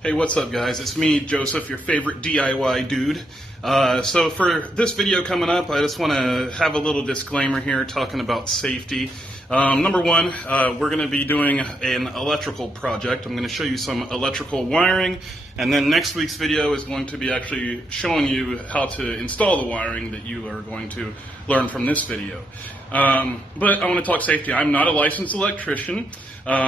Hey, what's up guys? It's me, Joseph, your favorite DIY dude. So for this video coming up, I just want to have a little disclaimer here talking about safety. Number one, we're going to be doing an electrical project. I'm going to show you some electrical wiring, and then next week's video is going to be actually showing you how to install the wiring that you are going to learn from this video. But I want to talk safety. I'm not a licensed electrician.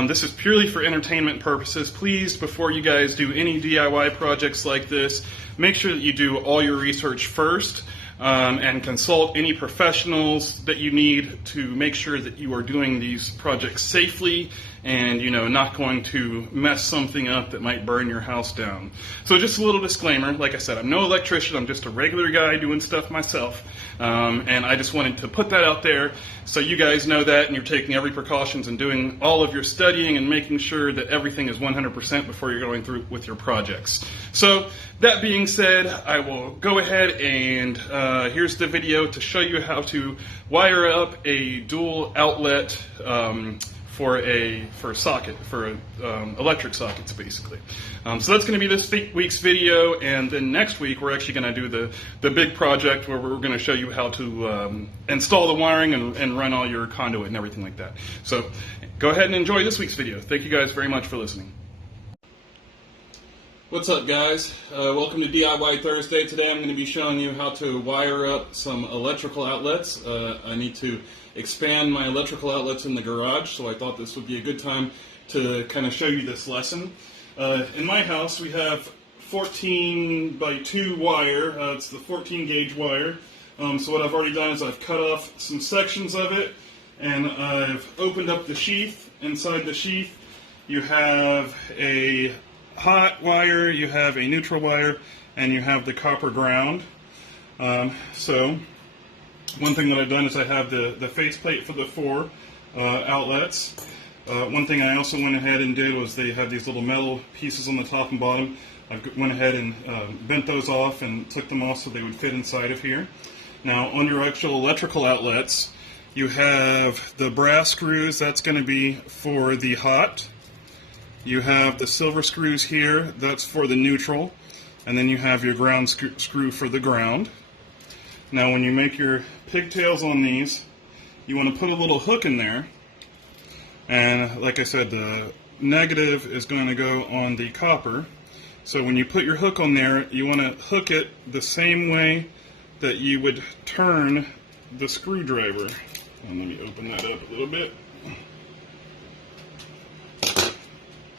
This is purely for entertainment purposes. Please, before you guys do any DIY projects like this, make sure that you do all your research first and consult any professionals that you need to make sure that you are doing these projects safely and not going to mess something up that might burn your house down. So just a little disclaimer, like I said, I'm no electrician, I'm just a regular guy doing stuff myself, and I just wanted to put that out there so you guys know that and you're taking every precautions and doing all of your studying and making sure that everything is 100% before you're going through with your projects. So that being said, I will go ahead and here's the video to show you how to wire up a dual outlet for electric sockets, basically. So that's going to be this week's video, and then next week we're actually going to do the big project where we're going to show you how to install the wiring and run all your conduit and everything like that. So go ahead and enjoy this week's video. Thank you guys very much for listening. What's up guys? Welcome to DIY Thursday. Today I'm going to be showing you how to wire up some electrical outlets. I need to expand my electrical outlets in the garage, so I thought this would be a good time to kind of show you this lesson. In my house we have 14 by 2 wire. It's the 14 gauge wire. So what I've already done is I've cut off some sections of it and I've opened up the sheath. Inside the sheath you have a hot wire, you have a neutral wire, and you have the copper ground. So one thing that I've done is I have the faceplate for the 4 outlets. One thing I also went ahead and did was they have these little metal pieces on the top and bottom. I went ahead and bent those off and took them off so they would fit inside of here. Now on your actual electrical outlets, you have the brass screws. That's going to be for the hot. You have the silver screws here, that's for the neutral, and then you have your ground screw for the ground. Now when you make your pigtails on these, you want to put a little hook in there, and like I said, the negative is going to go on the copper. So when you put your hook on there, you want to hook it the same way that you would turn the screwdriver. And let me open that up a little bit.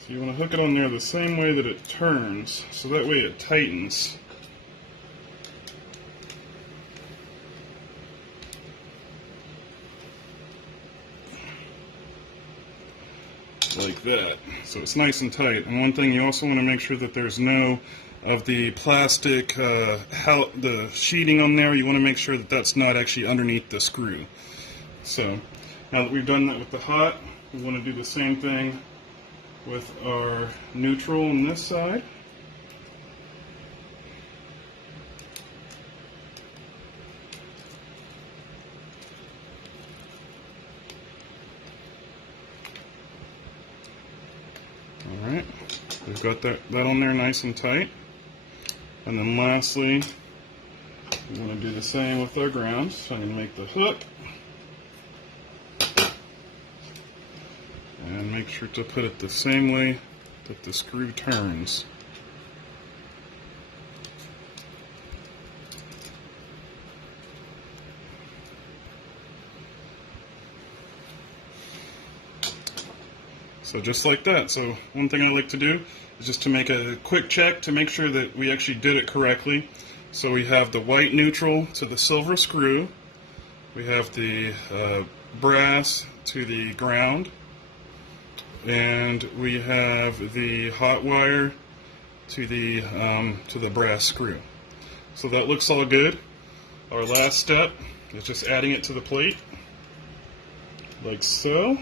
You want to hook it on there the same way that it turns, so that way it tightens. Like that. So it's nice and tight. And one thing, you also want to make sure that there's no of the plastic, the sheeting on there, you want to make sure that that's not actually underneath the screw. So now that we've done that with the hot, we want to do the same thing with our neutral on this side. Alright, we've got that on there nice and tight. And then lastly, we want to do the same with our ground. So I'm going to make the hook. And make sure to put it the same way that the screw turns. So just like that. So one thing I like to do is just to make a quick check to make sure that we actually did it correctly. So we have the white neutral to the silver screw. We have the brass to the ground. And we have the hot wire to the brass screw. So that looks all good. Our last step is just adding it to the plate, like so.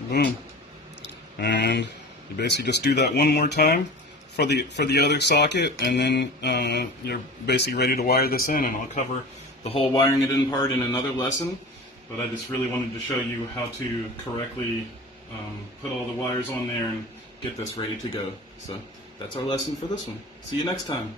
Boom. And you basically just do that one more time for the other socket, and then you're basically ready to wire this in. And I'll cover the whole wiring it in part in another lesson, but I just really wanted to show you how to correctly put all the wires on there and get this ready to go. So that's our lesson for this one. See you next time.